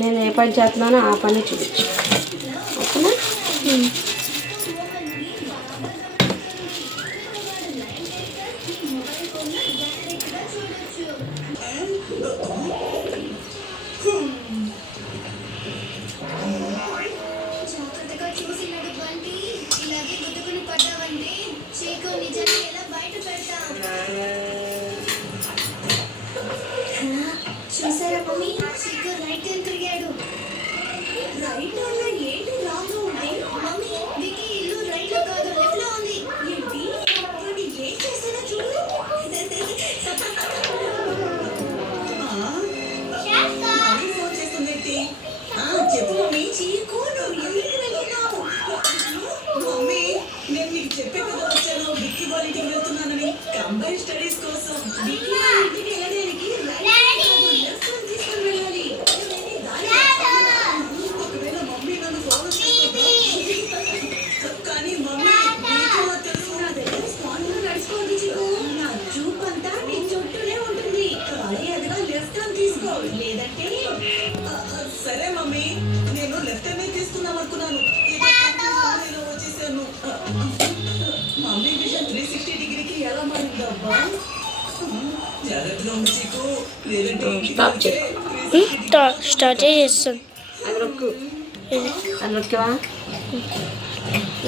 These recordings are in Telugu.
నేను ఏ పని చేస్తున్నానో ఆ పని చూపించు, ఓకేనా? చూసారా మమ్మీ, చీకు రైట్ అని తిరిగాడు. రైట్ లో ఏంటి రాంగ్ లో ఉంది? మమ్మీ, వికీ ఇల్లు రైట్ లో కాదు లెఫ్ట్ లో ఉంది. ఏంటి వాడు ఏం చేశాడో చూడు. ఫోన్ చేస్తుందేంటి? చెప్పు మమ్మీ. చీకు నువ్వు ఎక్కడికి వెళ్తున్నావు? మమ్మీ, నేను మీకు చెప్పే కదా వచ్చాను, విక్కీ వాళ్ళ ఇంటికి వెళ్తున్నానని, కంబైన్ స్టడీస్ కోసం. విక్కీ వాళ్ళ ఇంటికి వెళ్ళడానికి సరే మమ్మీ, నేను లెఫ్ట్ హ్యాండ్ తీసుకుందాం అనుకున్నాను, వచ్చేసాను. మమ్మీ విజన్ 360 డిగ్రీకి ఎలా మారిందబ్బా? జాగ్రత్తగా ఉంది చీకు, లేదంటే స్టార్ట్ చేస్తాను. అది నొక్కు, అది నొక్కవా?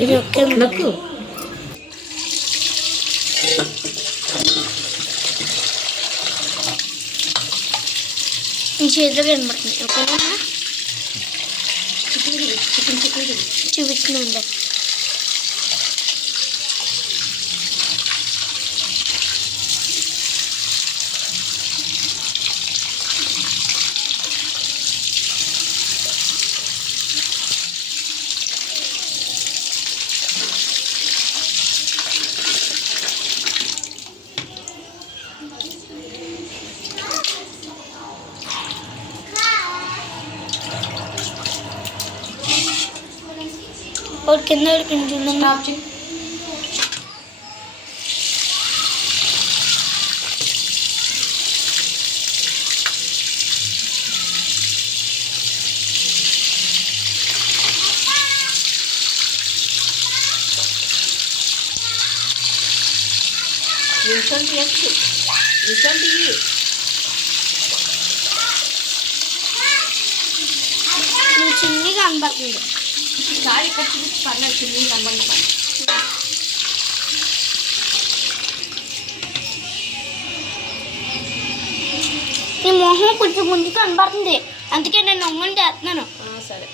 ఇది ఒకే నొక్కు. ఈ చేతిలో కనబడుతుంది, ఓకేనా? చూపించిన और किंदर इंजुलम स्टॉप चेक विंसन टीवी చిన్ని కనబడుతుంది. సారీ ఇక్కడ చూపించి పర్లేదు, చిన్ని కనబడుతుంది. నీ మొహం కొంచెం కొంచెం కనబడుతుంది, అందుకే నేను ఒంగని చేస్తున్నాను. సరే.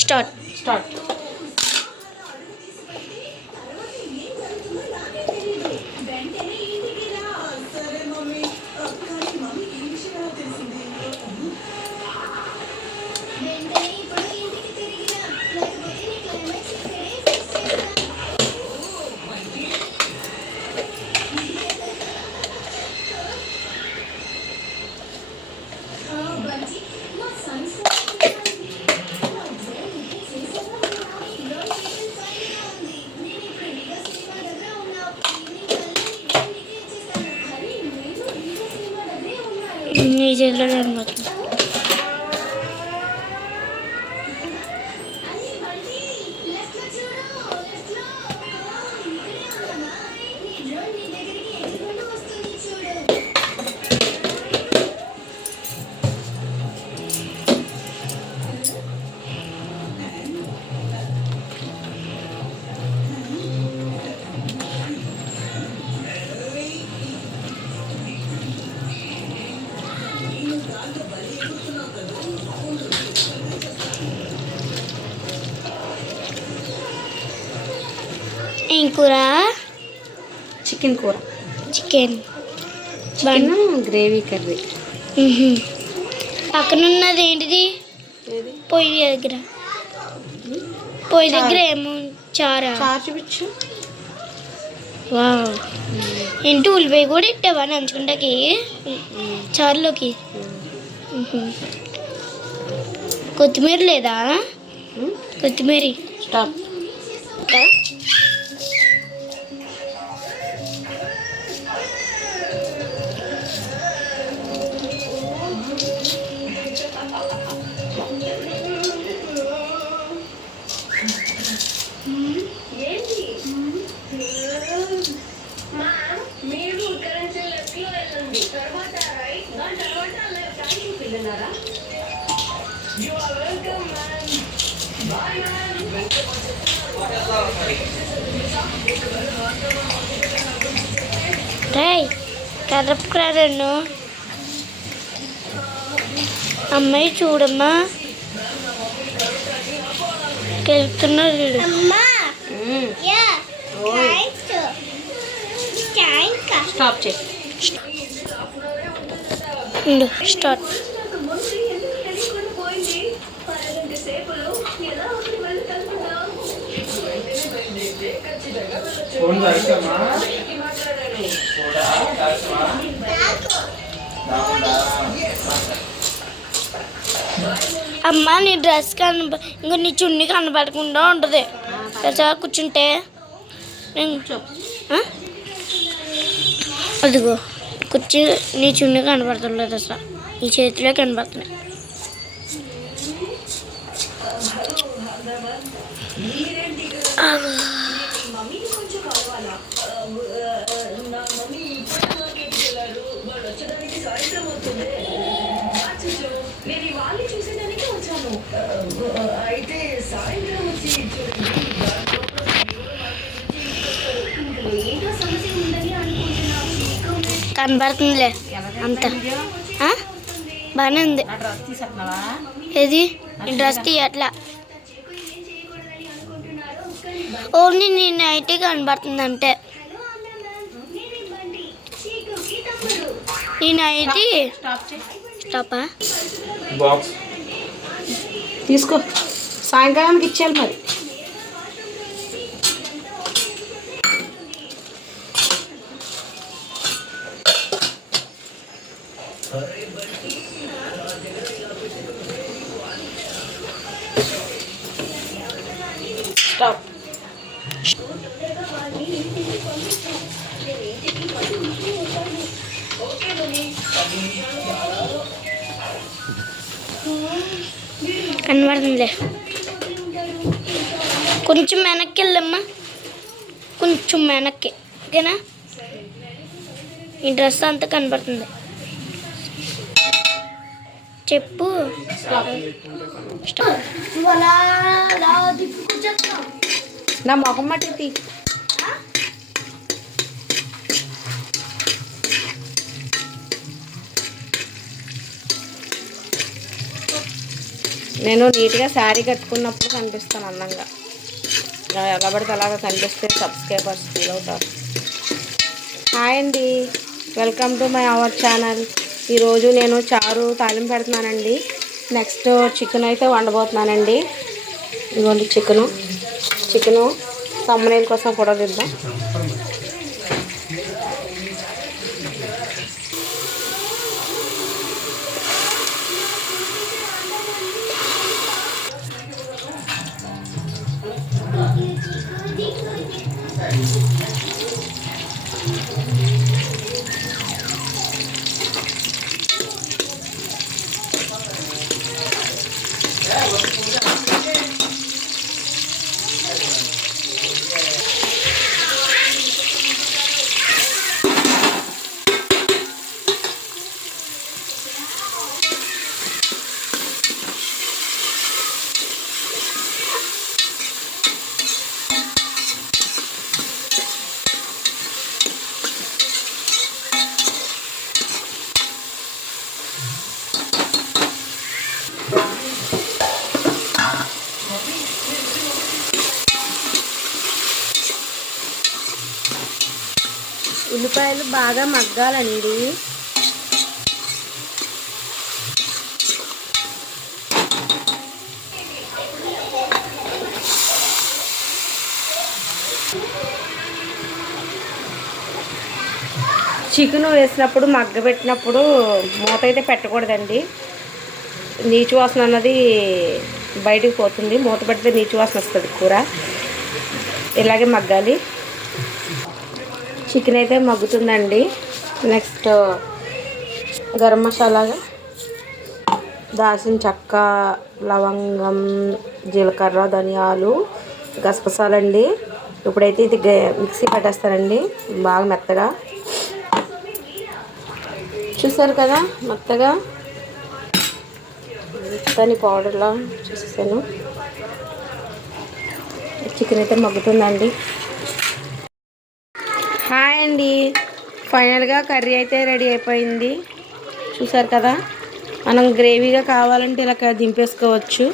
స్టార్ట్. ఈ చేతిలో కనబడుతుంది. ఏం కూర? చికెన్ కూర. Chicken gravy curry. పక్కన ఉన్నది ఏంటిది? పొయ్యి దగ్గర ఏమో చారా చారు చూపించు. వావ్. ఏంటి ఉల్లిపాయ కూడా ఇట్టావా నంచుకుంటాకి చారులోకి? కొత్తిమీర లేదా? కొత్తిమీర స్టాప్. రేయ్ కరప్కరను అమ్మాయి చూడమ్మా వెళ్తున్నారు చూడు. స్టాప్ చేయి. స్టార్ట్. అమ్మ నీ డ్రెస్ ఇంకా నీ చున్నీ కనపడకుండా ఉంటుంది కదా కూర్చుంటే. అదిగో కుర్చీ నీ చున్నీ కనపడతలేదు అసలు, నీ చేతిలో కనపడుతున్నాయి. కనబడుతుందిలే అంత బాగానే ఉంది. ఏది ఈ డ్రెస్ తీయట్లా, ఓన్లీ నీ నైటే కనబడుతుంది అంటే. నీ నైటీ స్టాపా తీసుకో, సాయంకాలానికి ఇచ్చేయాలి మరి. స్టాప్. కనబడుతుందిలే. కొంచెం వెనక్కి వెళ్ళమ్మా, కొంచెం వెనక్కి. ఓకేనా? ఈ డ్రెస్ అంతా కనబడుతుంది. చెప్పు. నా మొహం మట్టి తీ. నేను నీట్గా శారీ కట్టుకున్నప్పుడు కనిపిస్తాను అందంగా. ఎలా పడితే అలాగా కనిపిస్తే సబ్స్క్రైబర్స్ ఫీల్ అవుతారు. హాయ్ అండి, welcome to my our channel. ఈరోజు నేను చారు తాలింపు పెడుతున్నానండి. నెక్స్ట్ చికెన్ అయితే వండబోతున్నానండి. ఇదిగోండి చికెను తమ్మనేల కోసం ఫోటో తీద్దాం. ఉల్లిపాయలు బాగా మగ్గాలండి. చికెన్ వేసినప్పుడు మగ్గబెట్టినప్పుడు మూత అయితే పెట్టకూడదండి. నీచు వాసన అన్నది బయటికి పోతుంది. మూత పెడితే నీచు వాసన వస్తుంది కూర. ఇలాగే మగ్గాలి. చికెన్ అయితే మగ్గుతుందండి. నెక్స్ట్ గరం మసాలాగా దాల్చిన చెక్క, లవంగం, జీలకర్ర, ధనియాలు, గసగసాలండి. ఇప్పుడైతే ఇది మిక్సీ పట్టేస్తానండి బాగా మెత్తగా. చూసారు కదా మెత్తగా మెత్తని పౌడర్లా చూసాను. చికెన్ అయితే మగ్గుతుందండి. హాయ్ అండి, ఫైనల్గా కర్రీ అయితే రెడీ అయిపోయింది. చూసారు కదా. మనం గ్రేవీగా కావాలంటే ఇలా దింపేసుకోవచ్చు.